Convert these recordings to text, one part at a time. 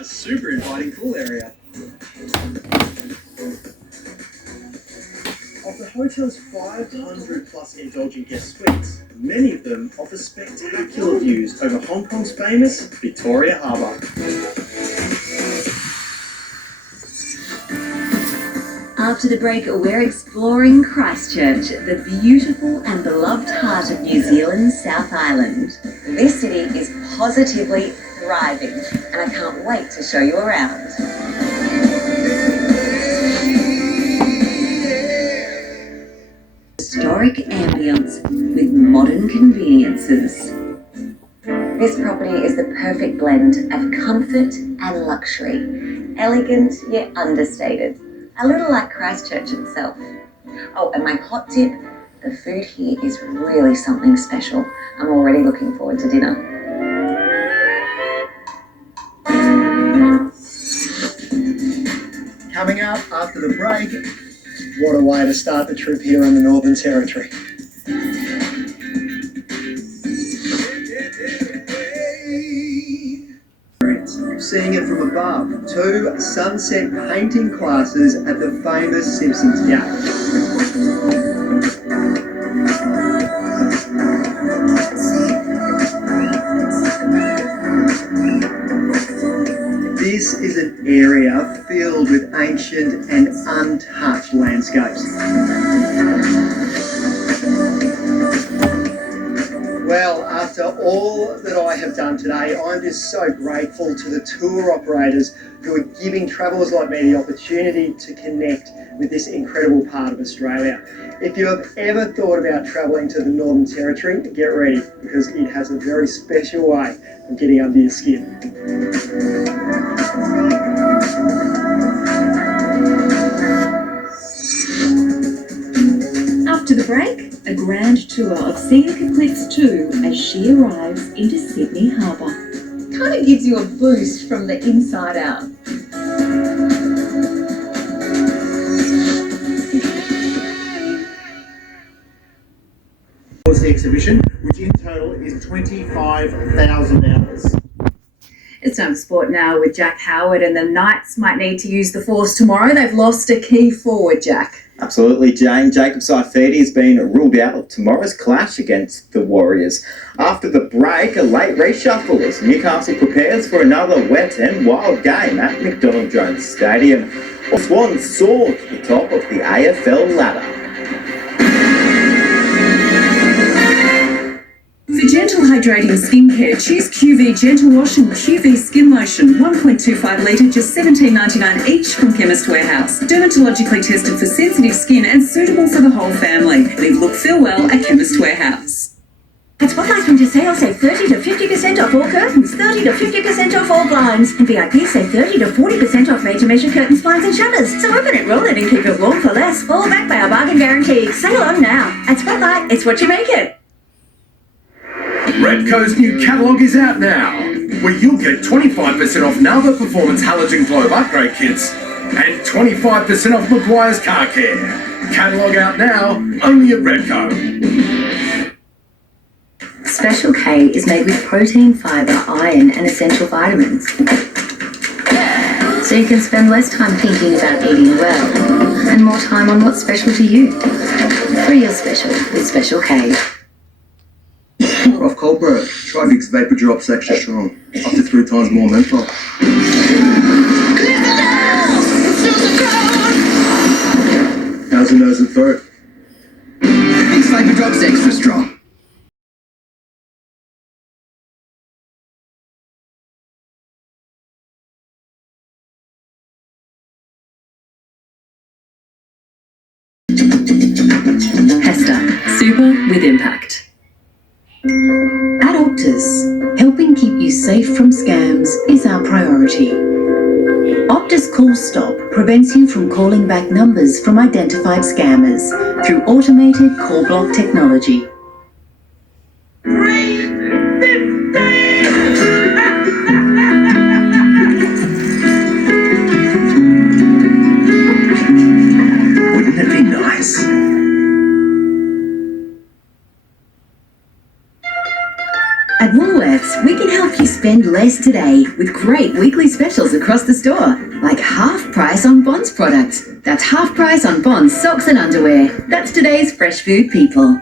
A super inviting pool area. Of the hotel's 500 plus indulgent guest suites, many of them offer spectacular views over Hong Kong's famous Victoria Harbour. After the break, we're exploring Christchurch, the beautiful and beloved heart of New Zealand's South Island. This city is positively thriving, and I can't wait to show you around. Historic ambience with modern conveniences. This property is the perfect blend of comfort and luxury. Elegant yet understated. A little like Christchurch itself. Oh, and my hot tip, the food here is really something special. I'm already looking forward to dinner. Coming up after the break, what a way to start the trip here in the Northern Territory. Seeing it from above, 2 sunset painting classes at the famous Simpsons Gate. This is an area filled with ancient and untouched landscapes. Well, after all that I have done today, I'm just so grateful to the tour operators who are giving travellers like me the opportunity to connect with this incredible part of Australia. If you have ever thought about travelling to the Northern Territory, get ready, because it has a very special way of getting under your skin. After the break, a grand tour of Scenic Eclipse 2 as she arrives into Sydney Harbour. Kind of gives you a boost from the inside out. The exhibition, which in total is 25,000 hours. It's time for sport now with Jack Howard, and the Knights might need to use the force tomorrow. They've lost a key forward, Jack. Absolutely, Jane. Jacob Saifidi has been ruled out of tomorrow's clash against the Warriors. After the break, a late reshuffle as Newcastle prepares for another wet and wild game at McDonald Jones Stadium. Swans soar to the top of the AFL ladder. For gentle hydrating skincare, choose QV Gentle Wash and QV Skin Lotion, 1.25 litre, just $17.99 each from Chemist Warehouse. Dermatologically tested for sensitive skin and suitable for the whole family. Live, look, feel well at Chemist Warehouse. At Spotlight Winter Sale, save 30 to 50% off all curtains, 30 to 50% off all blinds, and VIP save 30 to 40% off made-to-measure curtains, blinds and shutters. So open it, roll it and keep it warm for less. All backed by our bargain guarantee. Sale on now. At Spotlight, it's what you make it. Repco's new catalogue is out now, where you'll get 25% off Nova Performance Halogen Globe upgrade kits and 25% off Maguire's Car Care. Catalogue out now, only at Repco. Special K is made with protein, fibre, iron and essential vitamins. So you can spend less time thinking about eating well and more time on what's special to you. Free your special with Special K. Off cold bro, try Vicks Vapor Drops Extra Strong, up to 3 times more menthol. How's the nose and throat? Vicks Vapor Drops Extra Strong. Hester, super with impact. At Optus, helping keep you safe from scams is our priority. Optus Call Stop prevents you from calling back numbers from identified scammers through automated call block technology. Wouldn't it be nice? At Woolworths, we can help you spend spend less today with great weekly specials across the store, like half price on Bonds products. That's half price on Bonds socks and underwear. That's today's fresh food people.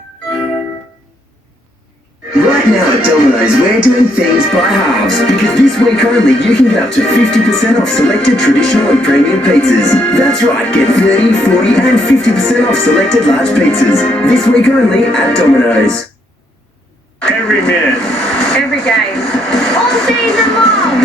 Right now at Domino's, we're doing things by halves, because this week only you can get up to 50% off selected traditional and premium pizzas. That's right, get 30, 40 and 50% off selected large pizzas. This week only at Domino's. Every minute. Every game. All season long.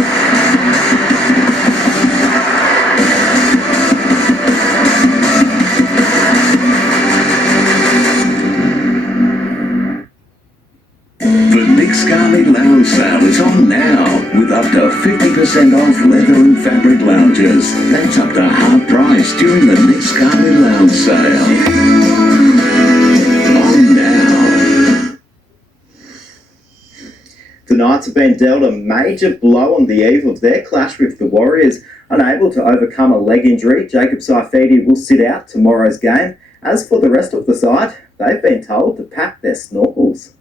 The Nick Scarlett Lounge sale is on now, with up to 50% off leather and fabric lounges. That's up to half price during the Nick Scarlett Lounge sale. On now. The Knights have been dealt a major blow on the eve of their clash with the Warriors. Unable to overcome a leg injury, Jacob Saifidi will sit out tomorrow's game. As for the rest of the side, they've been told to pack their snorkels.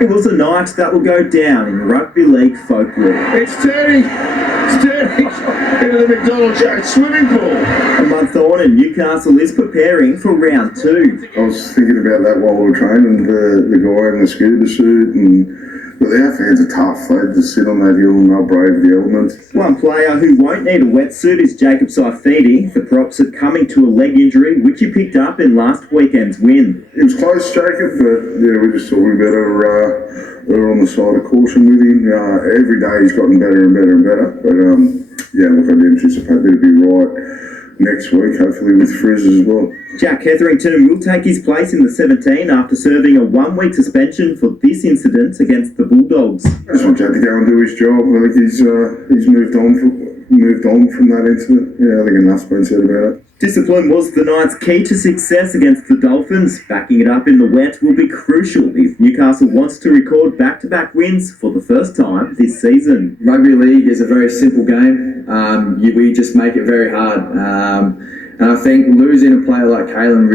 It was a night that will go down in rugby league folklore. It's turning into the McDonald Jack swimming pool. A month on and Newcastle is preparing for round 2. I was thinking about that while we were training, the guy in the scuba suit, but our fans are tough. They just sit on that hill and they'll brave the elements. One player who won't need a wetsuit is Jacob Saifidi. The props are coming to a leg injury, which he picked up in last weekend's win. It was close, Jacob, but yeah, we just thought we better on the side of caution with him. Every day he's gotten better and better and better. But yeah, look, I'd anticipate he'll be right next week, hopefully with Frizz as well. Jack Hetherington will take his place in the 17 after serving a 1-week suspension for this incident against the Bulldogs. I just want Jack to go and do his job. I think he's moved on from that incident. Yeah, I think enough's been said about it. Discipline was the Knights' key to success against the Dolphins. Backing it up in the wet will be crucial if Newcastle wants to record back-to-back wins for the first time this season. Rugby league is a very simple game. We just make it very hard. And I think losing a player like Kalen,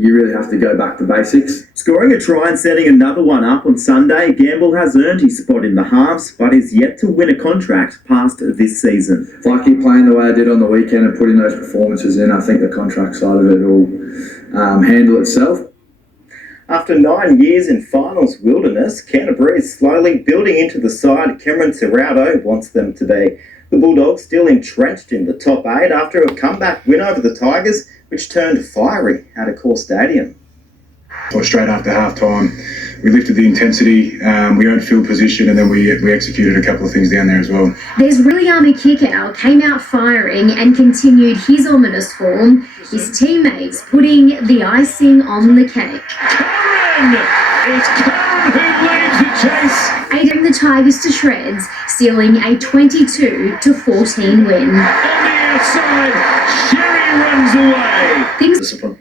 you really have to go back to basics. Scoring a try and setting another one up on Sunday, Gamble has earned his spot in the halves, but is yet to win a contract past this season. If I keep playing the way I did on the weekend and putting those performances in, I think the contract side of it will handle itself. After 9 years in finals wilderness, Canterbury is slowly building into the side Cameron Serrato wants them to be. The Bulldogs still entrenched in the top 8 after a comeback win over the Tigers, which turned fiery at Accor Stadium. So straight after half-time, we lifted the intensity, we earned field position, and then we executed a couple of things down there as well. There's Williami Kikau came out firing and continued his ominous form, his teammates putting the icing on the cake. Karen! It's Karen who leads the chase! Aiding the Tigers to shreds, sealing a 22-14 win. On the outside, Sherry runs away. Discipline.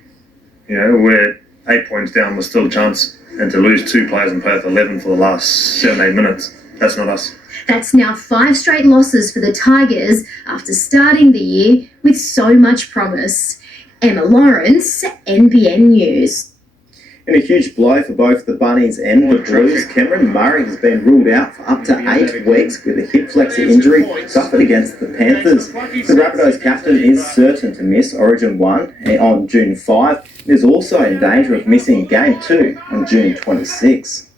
You know, we're 8 points down with still a chance, and to lose 2 players in Perth 11 for the last 7-8 minutes, that's not us. That's now 5 straight losses for the Tigers after starting the year with so much promise. Emma Lawrence, NBN News. In a huge blow for both the Bunnies and the Blues, Cameron Murray has been ruled out for up to 8 weeks with a hip flexor injury suffered against the Panthers. The Rabbitohs captain is certain to miss Origin 1 on June 5 and is also in danger of missing Game 2 on June 26.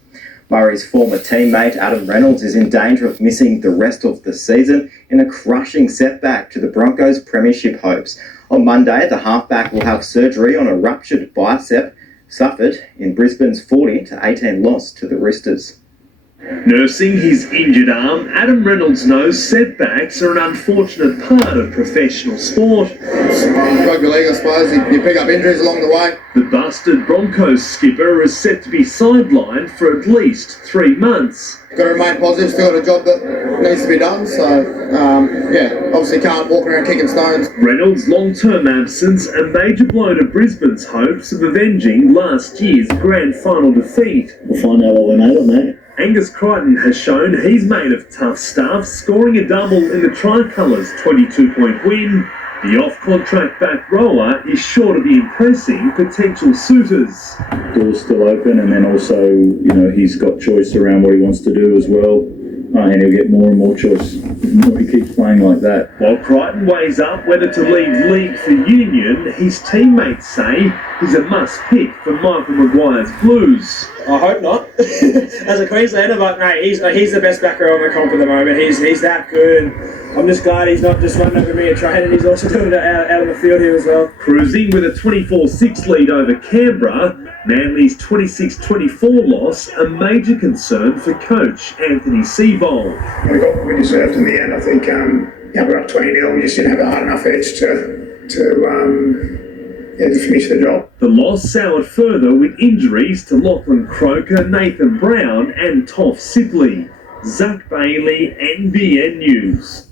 Murray's former teammate Adam Reynolds is in danger of missing the rest of the season in a crushing setback to the Broncos' premiership hopes. On Monday, the halfback will have surgery on a ruptured bicep suffered in Brisbane's 40-18 loss to the Roosters. Nursing his injured arm, Adam Reynolds knows setbacks are an unfortunate part of professional sport. Rugby league, I suppose, you pick up injuries along the way. The busted Broncos skipper is set to be sidelined for at least 3 months. Got to remain positive, still got a job that needs to be done, so yeah, obviously can't walk around kicking stones. Reynolds' long-term absence a major blow to Brisbane's hopes of avenging last year's grand final defeat. We'll find out what we're made of, mate. Angus Crichton has shown he's made of tough stuff, scoring a double in the Tricolours' 22-point win. The off-contract back rower is sure to be impressing potential suitors. Door's still open, and then also, you know, he's got choice around what he wants to do as well. and he'll get more and more choice the more he keeps playing like that. While Crichton weighs up whether to leave league for Union, his teammates say he's a must-pick for Michael Maguire's Blues. I hope not. As a Queenslander, but mate, he's the best backer on the comp at the moment. He's that good, and I'm just glad he's not just running over me at training. He's also doing it out on the field here as well. Cruising with a 24-6 lead over Canberra, Manly's 26-24 loss a major concern for coach Anthony Seabold. We got what we deserved in the end. I think we're up 20-0. We just didn't have a hard enough edge to finish the job. The loss soured further with injuries to Lachlan Croker, Nathan Brown and Toff Sipley. Zach Bailey, NBN News.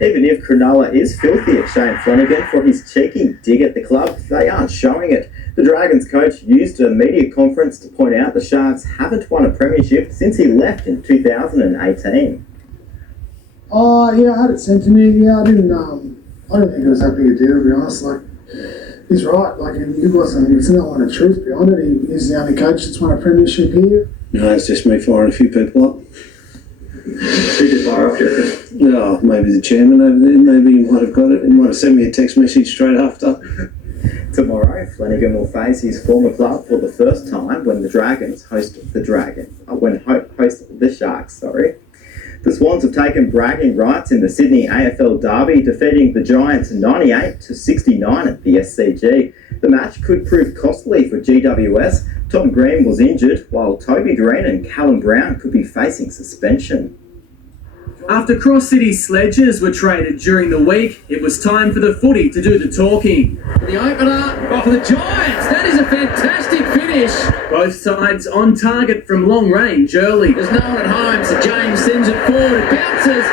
Even if Cronulla is filthy at Shane Flanagan for his cheeky dig at the club, they aren't showing it. The Dragons coach used a media conference to point out the Sharks haven't won a premiership since he left in 2018. Oh yeah, I had it sent to me. Yeah, I didn't think it was that big a deal, to be honest. Like, he's right. Like, it wasn't. It's not one of the truth behind it. He's the only coach that's won a premiership here. No, it's just me firing a few people up. Who did fire up, Jerry? Oh, maybe the chairman over there. Maybe he might have got it. He might have sent me a text message straight after. Tomorrow, Flanagan will face his former club for the first time when the Dragons host the Sharks. The Swans have taken bragging rights in the Sydney AFL Derby, defeating the Giants 98-69 at the SCG. The match could prove costly for GWS. Tom Green was injured, while Toby Green and Callum Brown could be facing suspension. After Cross City sledges were traded during the week, it was time for the footy to do the talking. The opener for the Giants. That is a fantastic finish. Both sides on target from long range early. There's no one at home, so James sends it forward. It bounces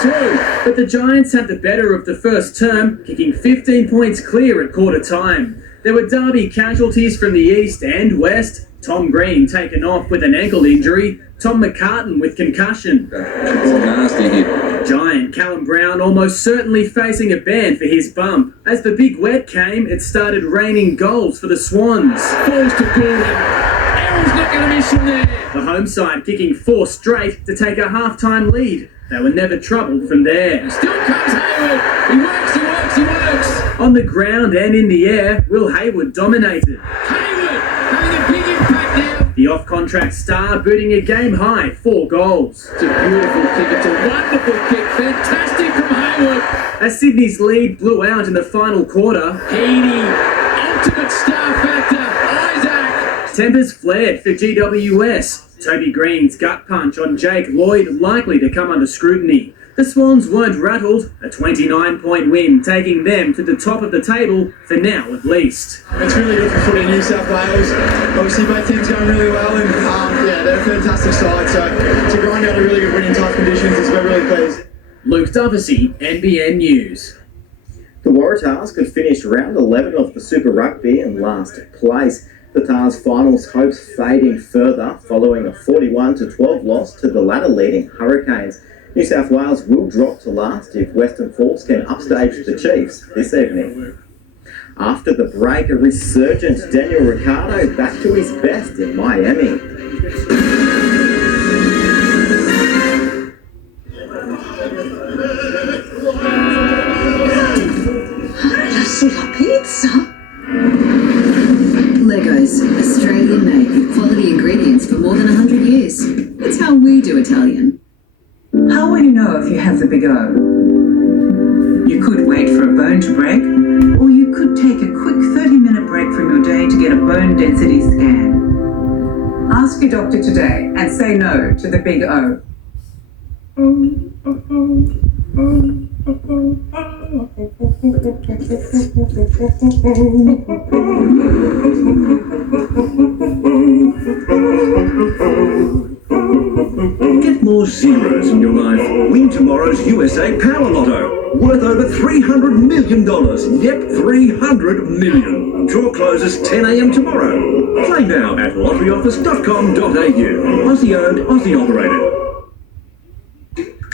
through. But the Giants had the better of the first term, kicking 15 points clear at quarter time. There were derby casualties from the east and west. Tom Green taken off with an ankle injury. Tom McCartan with concussion. Nasty hit. Giant Callum Brown almost certainly facing a ban for his bump. As the big wet came, it started raining goals for the Swans. Falls to Gordon. Errol's not going to miss from there. The home side kicking 4 straight to take a half-time lead. They were never troubled from there. Still comes Hayward. He works. On the ground and in the air, Will Hayward dominated. Hayward having a big impact now. The off-contract star booting a game-high 4 goals. It's a beautiful kick. It's a wonderful kick. Fantastic from Hayward. As Sydney's lead blew out in the final quarter, Heaney, ultimate star factor, Isaac. Tempers flared for GWS. Toby Green's gut punch on Jake Lloyd likely to come under scrutiny. The Swans weren't rattled, a 29-point win taking them to the top of the table, for now at least. It's really good for footy in New South Wales. Obviously both teams going really well and they're a fantastic side, so to grind out a really good win in tough conditions is really pleased. Luke Dovesey, NBN News. The Waratahs could finish round 11 of the Super Rugby in last place. The Tars' finals hopes fading further following a 41-12 loss to the ladder-leading Hurricanes. New South Wales will drop to last if Western Force can upstage the Chiefs this evening. After the break, a resurgent Daniel Ricciardo back to his best in Miami. Pizza? Legos, Australian made with quality ingredients for more than 100 years. It's how we do Italian. How will you know if you have the big O? You could wait for a bone to break, or you could take a quick 30-minute break from your day to get a bone density scan. Ask your doctor today and say no to the big O. Get more zeros in your life. Win tomorrow's USA Power Lotto, worth over $300 million. Yep, 300 million. Draw closes 10 a.m. tomorrow. Play now at lotteryoffice.com.au. Aussie-owned, Aussie-operated.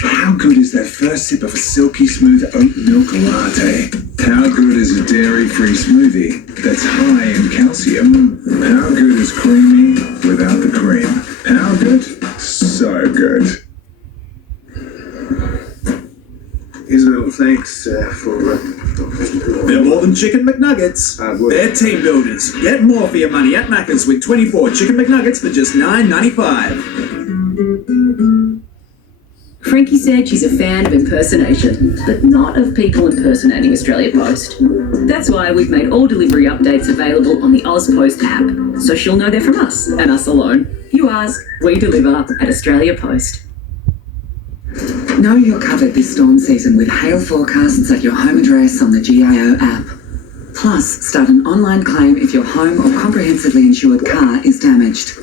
How good is that first sip of a silky smooth oat milk latte? How good is a dairy-free smoothie that's high in calcium? How good is creamy without the cream? How good? So good. Here's a little thanks for... They're more than Chicken McNuggets. They're team builders. Get more for your money at Macca's with 24 Chicken McNuggets for just $9.95. Frankie said she's a fan of impersonation, but not of people impersonating Australia Post. That's why we've made all delivery updates available on the AusPost app, so she'll know they're from us and us alone. You ask, we deliver at Australia Post. Know you're covered this storm season with hail forecasts at your home address on the GIO app. Plus, start an online claim if your home or comprehensively insured car is damaged.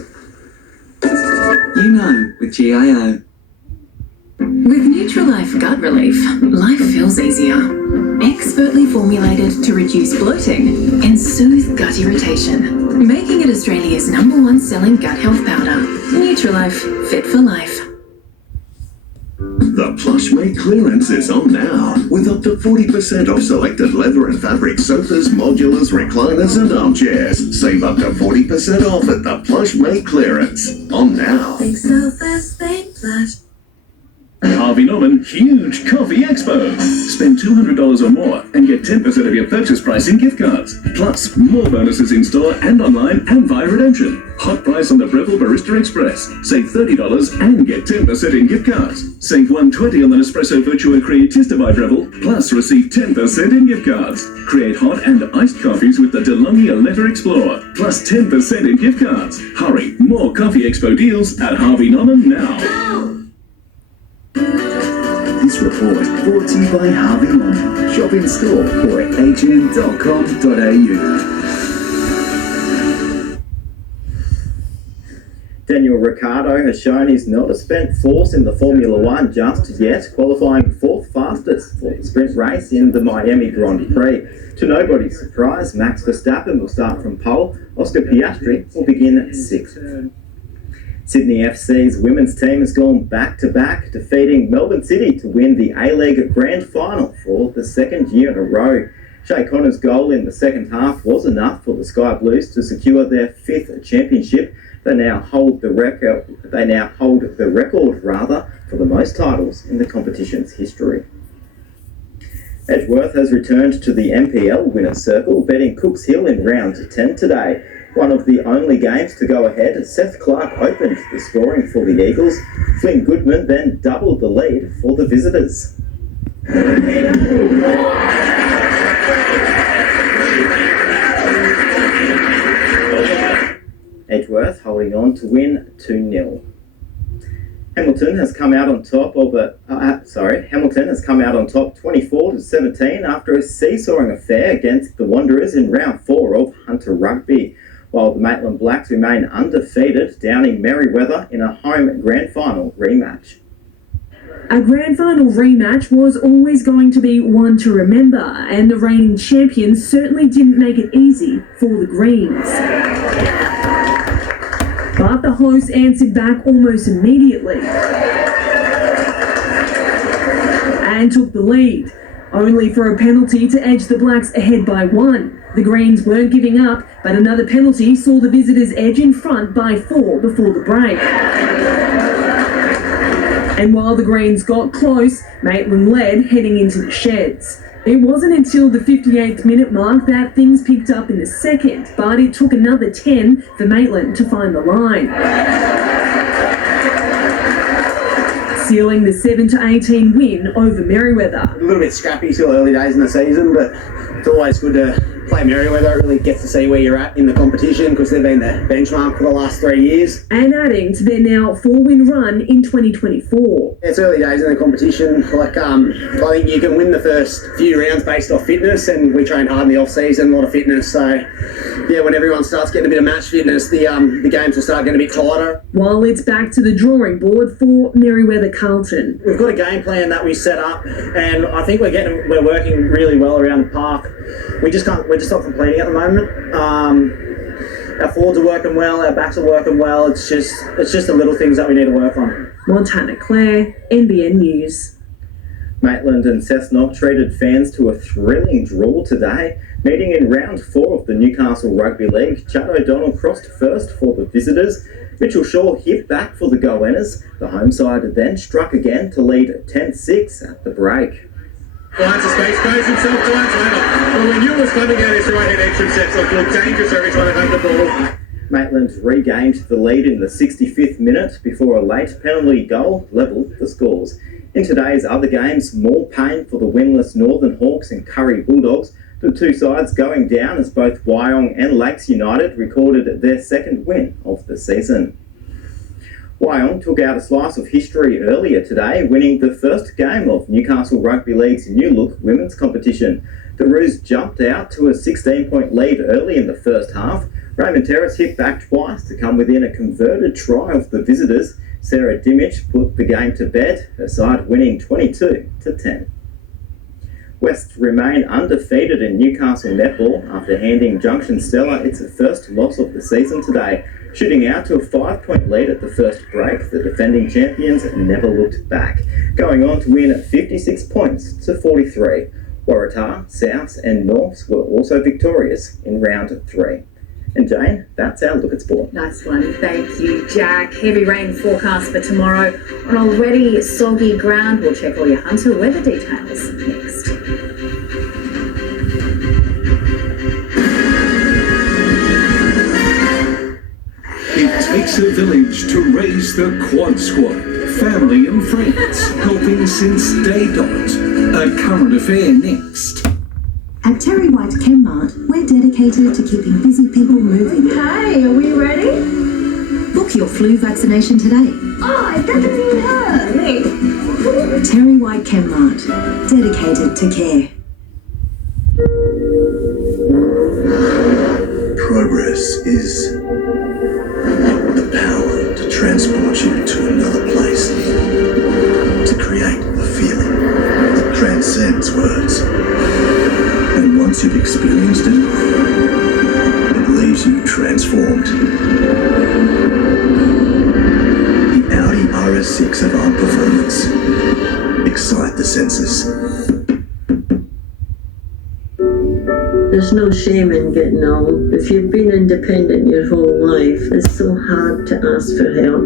You know with GIO. With Nutrilife Gut Relief, life feels easier. Expertly formulated to reduce bloating and soothe gut irritation, making it Australia's #1 selling gut health powder. Nutrilife, fit for life. The Plush Made clearance is on now, with up to 40% off selected leather and fabric sofas, modulars, recliners and armchairs. Save up to 40% off at the Plush Made clearance. On now. Think so fast, think Plush. Harvey Norman Huge Coffee Expo. Spend $200 or more and get 10% of your purchase price in gift cards. Plus, more bonuses in store and online and via redemption. Hot price on the Breville Barista Express. Save $30 and get 10% in gift cards. Save $120 on the Nespresso Virtua Creatista by Breville. Plus, receive 10% in gift cards. Create hot and iced coffees with the DeLonghi Aletta Explorer. Plus 10% in gift cards. Hurry, more Coffee Expo deals at Harvey Norman now. This report brought to you by Harvey Norman. Shop in store or at hm.com.au. Daniel Ricciardo has shown he's not a spent force in the Formula One just yet, qualifying 4th fastest for the sprint race in the Miami Grand Prix. To nobody's surprise, Max Verstappen will start from pole. Oscar Piastri will begin 6th. Sydney FC's women's team has gone back-to-back, defeating Melbourne City to win the A-League Grand Final for the 2nd year in a row. Shay Connor's goal in the second half was enough for the Sky Blues to secure their 5th championship. They now hold the record for the most titles in the competition's history. Edgeworth has returned to the NPL winner's circle, beating Cooks Hill in round 10 today. One of the only games to go ahead, Seth Clark opened the scoring for the Eagles. Flynn Goodman then doubled the lead for the visitors. Edgeworth holding on to win 2-0. Hamilton has come out on top 24-17 after a seesawing affair against the Wanderers in round 4 of Hunter Rugby. While the Maitland Blacks remain undefeated, downing Merriweather in a home grand final rematch. A grand final rematch was always going to be one to remember, and the reigning champions certainly didn't make it easy for the Greens. But the hosts answered back almost immediately and took the lead, only for a penalty to edge the Blacks ahead by 1. The Greens weren't giving up, but another penalty saw the visitors edge in front by 4 before the break. And while the Greens got close, Maitland led heading into the sheds. It wasn't until the 58th minute mark that things picked up in the second, but it took another 10 for Maitland to find the line. Sealing the 7-18 win over Merriweather. A little bit scrappy still early days in the season, but it's always good to play Merriweather. It really gets to see where you're at in the competition because they've been the benchmark for the last 3 years. And adding to their now 4-win run in 2024. It's early days in the competition. I think you can win the first few rounds based off fitness, and we train hard in the off-season, a lot of fitness. So, yeah, when everyone starts getting a bit of match fitness, the games will start getting a bit tighter. While it's back to the drawing board for Merriweather Carlton. We've got a game plan that we set up, and I think we're working really well around the park. We're just not completing at the moment. Our forwards are working well, our backs are working well. It's just the little things that we need to work on. Montana Clare, NBN News. Maitland and Cessnock treated fans to a thrilling draw today. Meeting in round 4 of the Newcastle Rugby League, Chad O'Donnell crossed first for the visitors. Mitchell Shaw hit back for the goal-winners. The home side then struck again to lead 10-6 at the break. Finds the space, goes himself to Atlanta. Well, we knew it was coming out his right-hand entrance sets off. Looked dangerous every time they had the ball. Maitland regained the lead in the 65th minute before a late penalty goal levelled the scores. In today's other games, more pain for the winless Northern Hawks and Curry Bulldogs, the two sides going down as both Wyong and Lakes United recorded their second win of the season. Wyong took out a slice of history earlier today, winning the first game of Newcastle Rugby League's New Look women's competition. The Roos jumped out to a 16-point lead early in the first half. Raymond Terrace hit back twice to come within a converted try of the visitors. Sarah Dimich put the game to bed, her side winning 22-10. West remain undefeated in Newcastle netball after handing Junction Stella its first loss of the season today. Shooting out to a 5-point lead at the first break, the defending champions never looked back, going on to win 56 points to 43. Waratah, Souths and Norths were also victorious in round 3. And Jane, that's our look at sport. Nice one. Thank you, Jack. Heavy rain forecast for tomorrow on already soggy ground. We'll check all your Hunter weather details next. It takes a village to raise the Quad Squad. Family and friends helping since day dot. A current affair next. At Terry White Chemmart, we're dedicated to keeping busy people moving. Hey, are we ready? Book your flu vaccination today. Oh, that doesn't even hurt. Wait. Terry White Chemmart, dedicated to care. Progress is the power to transport you to another place, to create a feeling that transcends words. And once you've experienced it, it leaves you transformed. The Audi RS6 Avant Performance. Excite the senses. There's no shame in getting old. If you've been independent your whole life, it's so hard to ask for help.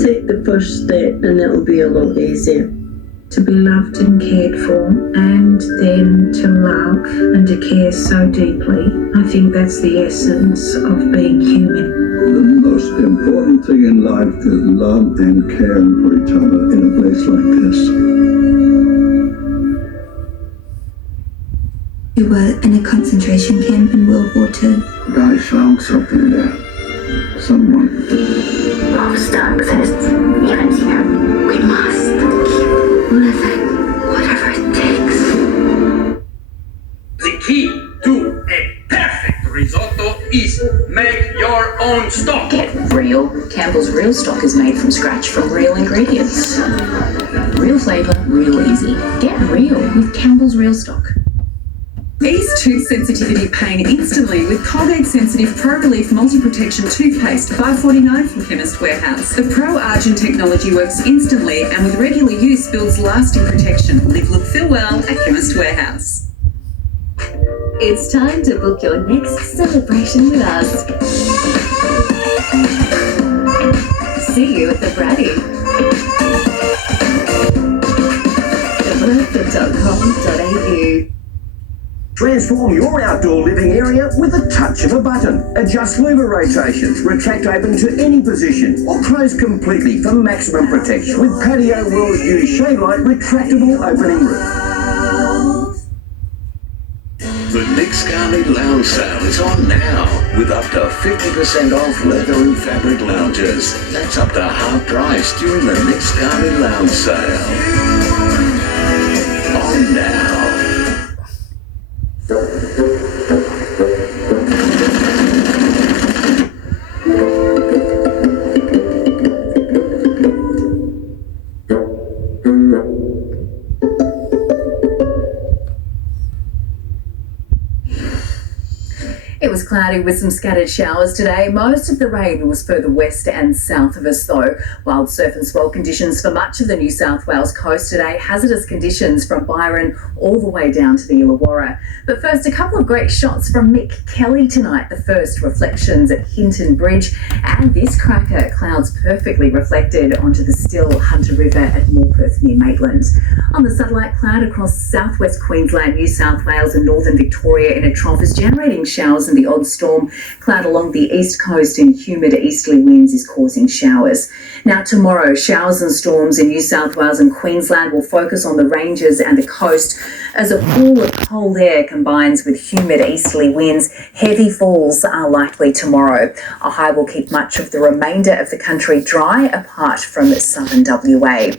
Take the first step and it'll be a lot easier. To be loved and cared for, and then to love and to care so deeply. I think that's the essence of being human. The most important thing in life is love and caring for each other in a place like this. You were in a concentration camp in World War II. I found something there. Someone. Love still exists, even here. We must keep living, whatever it takes. The key to a perfect risotto is make your own stock. Get real. Campbell's Real Stock is made from scratch from real ingredients. Real flavour, real easy. Get real with Campbell's Real Stock. Ease tooth sensitivity pain instantly with Colgate Sensitive Pro Relief Multi-Protection Toothpaste, $5.49 from Chemist Warehouse. The Pro Argent technology works instantly and with regular use builds lasting protection. Live, look, feel well at Chemist Warehouse. It's time to book your next celebration with us. See you at the Braddy. thebertha.com.au. Transform your outdoor living area with a touch of a button. Adjust louver rotation, retract open to any position, or close completely for maximum protection with Patio World's new Shade Light retractable opening roof. The Nick Scarlett Lounge sale is on now with up to 50% off leather and fabric lounges. That's up to half price during the Nick Scarlett Lounge sale. On now. It was cloudy with some scattered showers today. Most of the rain was further west and south of us though. Wild surf and swell conditions for much of the New South Wales coast today. Hazardous conditions from Byron all the way down to the Illawarra. But first, a couple of great shots from Mick Kelly tonight. The first reflections at Hinton Bridge, and this cracker, clouds perfectly reflected onto the still Hunter River at Morpeth near Maitland. On the satellite, cloud across southwest Queensland, New South Wales and northern Victoria in a trough is generating showers, and the odd storm. Cloud along the east coast and humid easterly winds is causing showers. Now tomorrow, showers and storms in New South Wales and Queensland will focus on the ranges and the coast as a pool of cold air combines with humid easterly winds. Heavy falls are likely tomorrow. A high will keep much of the remainder of the country dry apart from southern WA.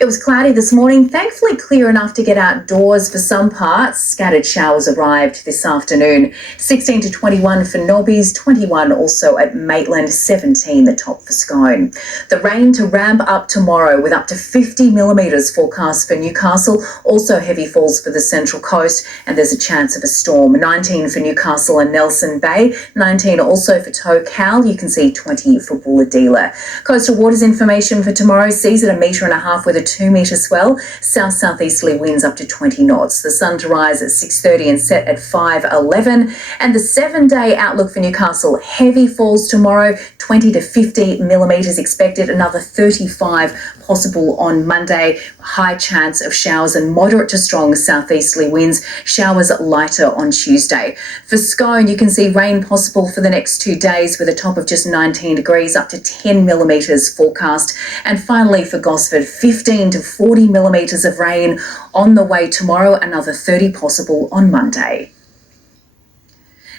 It was cloudy this morning, thankfully clear enough to get outdoors for some parts. Scattered showers arrived this afternoon. 16 to 21 for Nobbies, 21 also at Maitland, 17 the top for Scone. The rain to ramp up tomorrow with up to 50 millimetres forecast for Newcastle, also heavy falls for the Central Coast, and there's a chance of a storm. 19 for Newcastle and Nelson Bay, 19 also for Tocal, you can see 20 for Bulladila. Coastal waters information for tomorrow sees at 1.5 metres with a 2 metre swell, south-southeasterly winds up to 20 knots. The sun to rise at 6:30 and set at 5:11, and the 7-day outlook for Newcastle, heavy falls tomorrow, 20 to 50 millimetres expected, another 35 possible on Monday, high chance of showers and moderate to strong southeasterly winds, showers lighter on Tuesday. For Scone, you can see rain possible for the next 2 days with a top of just 19 degrees, up to 10 millimetres forecast. And finally for Gosford, 15 to 40 millimetres of rain on the way tomorrow, another 30 possible on Monday.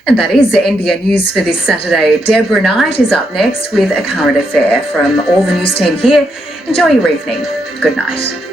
And that is the NBN News for this Saturday. Deborah Knight is up next with a current affair. From all the news team here, enjoy your evening. Good night.